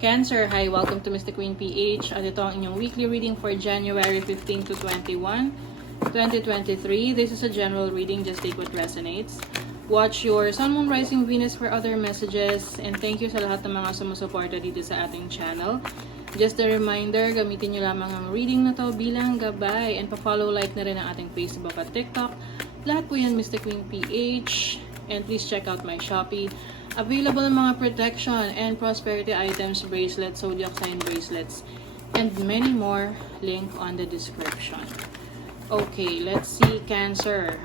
Cancer, hi! Welcome to Mr. Queen PH. At ito ang inyong weekly reading for January 15 to 21, 2023. This is a general reading. Just take what resonates. Watch your Sun, Moon, Rising, Venus for other messages. And thank you sa lahat ng mga sumusuporta dito sa ating channel. Just a reminder, gamitin nyo lamang ang reading na to bilang gabay. And pa-follow, like na rin ang ating Facebook at TikTok. Lahat po yan Mr. Queen PH. And please check out my Shopee. Available ang mga protection and prosperity items, bracelets, zodiac sign bracelets, and many more. Link on the description. Okay, let's see Cancer.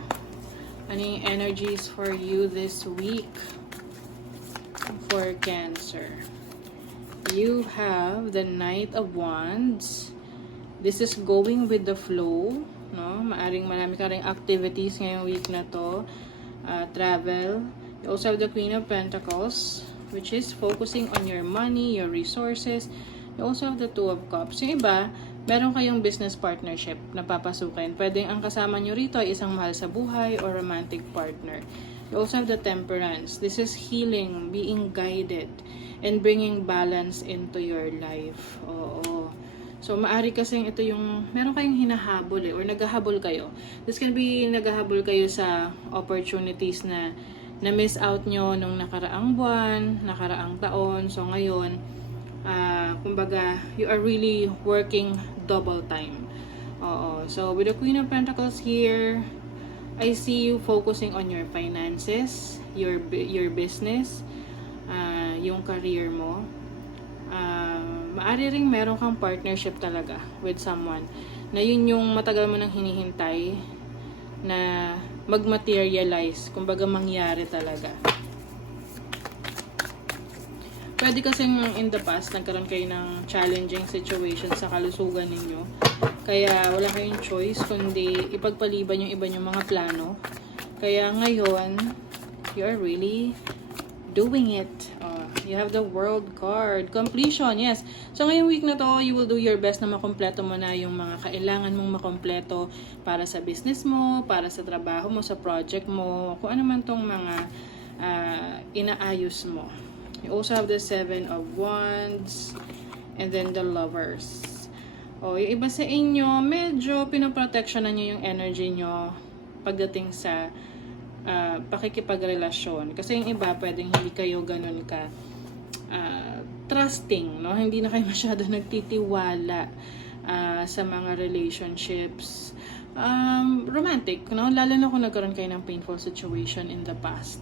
Ano yung energies for you this week? For Cancer, you have the Knight of Wands. This is going with the flow, no? Maaring marami ka ring activities ngayong week na to. Travel. You also have the Queen of Pentacles, which is focusing on your money, your resources. You also have the Two of Cups. Yung iba, meron kayong business partnership na papasukin. Pwedeng ang kasama nyo rito ay isang mahal sa buhay or romantic partner. You also have the Temperance. This is healing, being guided, and bringing balance into your life. Oo. So, maari kasing ito yung, meron kayong hinahabol or naghahabol kayo. This can be naghahabol kayo sa opportunities na na-miss out nyo nung nakaraang buwan, nakaraang taon. So, ngayon, kumbaga, you are really working double time. Oo. So, with the Queen of Pentacles here, I see you focusing on your finances, your business, yung career mo. Maari ring meron kang partnership talaga with someone na yun yung matagal mo nang hinihintay na mag-materialize, kumbaga mangyari talaga. Pwede kasing in the past nagkaroon kayo ng challenging situation sa kalusugan ninyo, kaya wala kayong choice kundi ipagpaliban yung iba yung mga plano. Kaya ngayon, you are really doing it. You have the World card. Completion, yes. So, ngayong week na to, you will do your best na makompleto mo na yung mga kailangan mong makompleto para sa business mo, para sa trabaho mo, sa project mo, kung ano man tong mga inaayos mo. You also have the Seven of Wands, and then the Lovers. Yung iba sa inyo, medyo pinoprotectionan nyo yung energy nyo pagdating sa pakikipagrelasyon. Kasi yung iba, pwedeng hindi kayo ganun ka trusting, no? Hindi na kayo masyado nagtitiwala sa mga relationships. Romantic, no? Lalo na kung nagkaroon kayo ng painful situation in the past.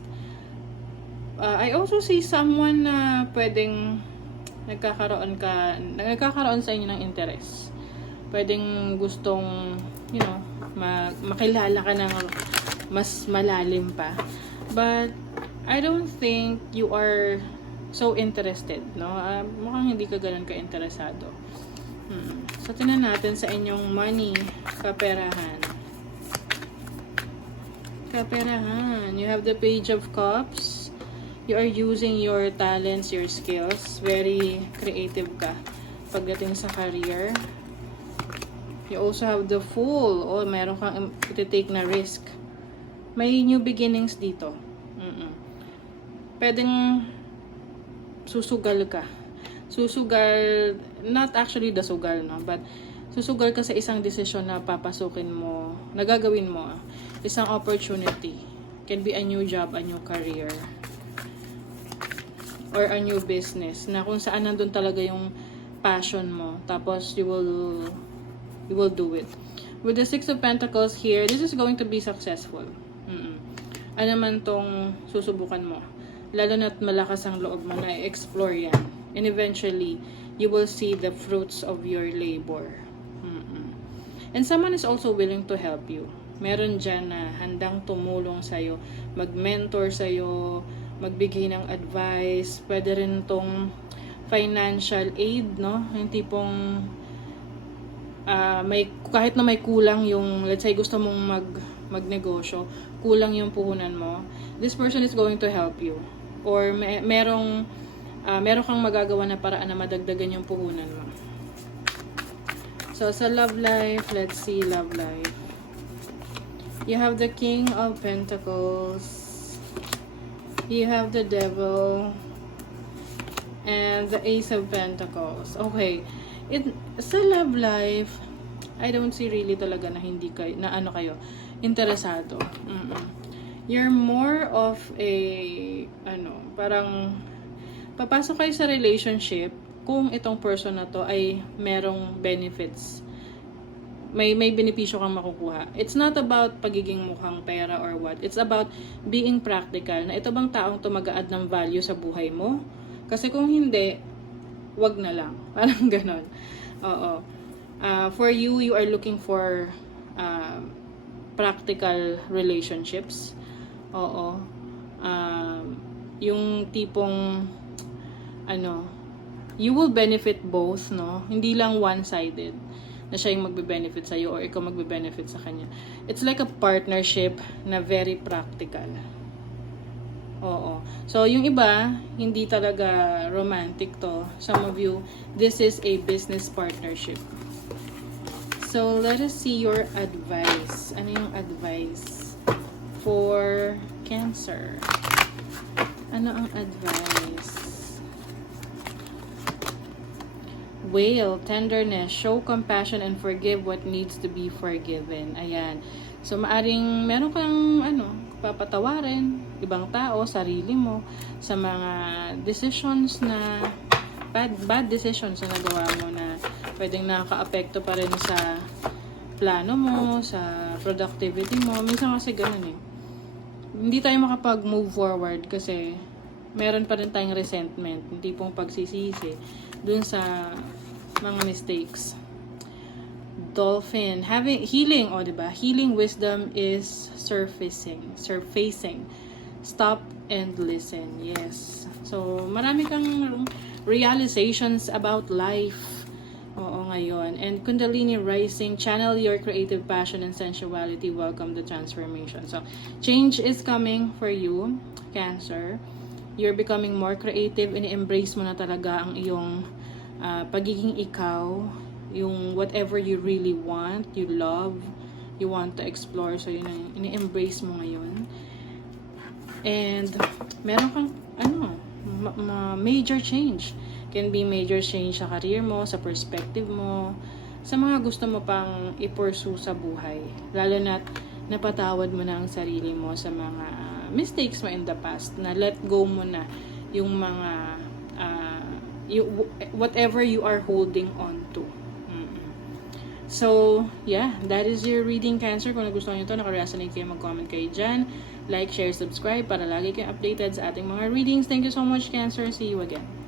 I also see someone na pwedeng nagkakaroon sa inyo ng interest. Pwedeng gustong, makilala ka ng mas malalim pa. But I don't think you are so interested, no? Mukhang hindi ka ganun ka-interesado. So, tingnan natin sa inyong money, kaperahan. Kaperahan. You have the Page of Cups. You are using your talents, your skills. Very creative ka pagdating sa career. You also have the Fool. Meron kang iti-take na risk. May new beginnings dito. Pwedeng susugal ka. Susugal, not actually the sugal, no? But susugal ka sa isang desisyon na papasukin mo, na gagawin mo. Isang opportunity. Can be a new job, a new career, or a new business, na kung saan nandun talaga yung passion mo. Tapos, you will do it. With the Six of Pentacles here, this is going to be successful. Ano man tong susubukan mo. Lalo na't malakas ang loob mo na i-explore yan. And eventually, you will see the fruits of your labor. And someone is also willing to help you. Meron dyan na handang tumulong sa'yo, mag-mentor sa'yo, magbigay ng advice. Pwede rin tong financial aid, no? Yung tipong kahit na may kulang yung, let's say gusto mong magnegosyo, kulang yung puhunan mo, this person is going to help you. Or meron kang magagawa na paraan na madagdagan yung puhunan mo. So, sa love life, let's see love life. You have the King of Pentacles. You have the Devil. And the Ace of Pentacles. Okay. Sa love life, I don't see really talaga na hindi kayo, na ano kayo, interesado. You're more of a, parang, papasok kayo sa relationship kung itong person na to ay merong benefits. May benepisyo kang makukuha. It's not about pagiging mukhang pera or what. It's about being practical. Na ito bang taong to mag-a-add ng value sa buhay mo? Kasi kung hindi, wag na lang. Parang ganon. Oo. For you, you are looking for practical relationships. Oo. Yung tipong, you will benefit both, no? Hindi lang one-sided na siya yung magbe-benefit sa'yo or ikaw magbe-benefit sa kanya. It's like a partnership na very practical. Oo. So, yung iba, hindi talaga romantic to. Some of you, this is a business partnership. So, let us see your advice. Ano yung advice for Cancer? Ano ang advice? Whale, tenderness, show compassion and forgive what needs to be forgiven. Ayan. So, maaring meron kang, papatawarin ibang tao, sarili mo, sa mga decisions na, bad decisions na nagawa mo na pwedeng nakaka-apekto pa rin sa plano mo, sa productivity mo. Minsan kasi ganun eh. Hindi tayo makapag-move forward kasi meron pa rin tayong resentment, hindi pong pagsisisi dun sa mga mistakes. Dolphin, having healing, diba? Healing wisdom is surfacing. Stop and listen. Yes. So, marami kang realizations about life. Oo, ngayon. And Kundalini rising, channel your creative passion and sensuality. Welcome the transformation. So, change is coming for you, Cancer. You're becoming more creative. Ini-embrace mo na talaga ang iyong pagiging ikaw. Yung whatever you really want, you love, you want to explore. So, yun ang ini-embrace mo ngayon. And, meron kang, major change. Can be major change sa career mo, sa perspective mo, sa mga gusto mo pang i-pursue sa buhay. Lalo na napatawad mo na ang sarili mo sa mga mistakes mo in the past. Na let go mo na yung mga, whatever you are holding on to. So, yeah, that is your reading, Cancer. Kung nagustuhan nyo ito, naka-resonate kayo, mag-comment kayo dyan. Like, share, subscribe para lagi kayo updated sa ating mga readings. Thank you so much, Cancer. See you again.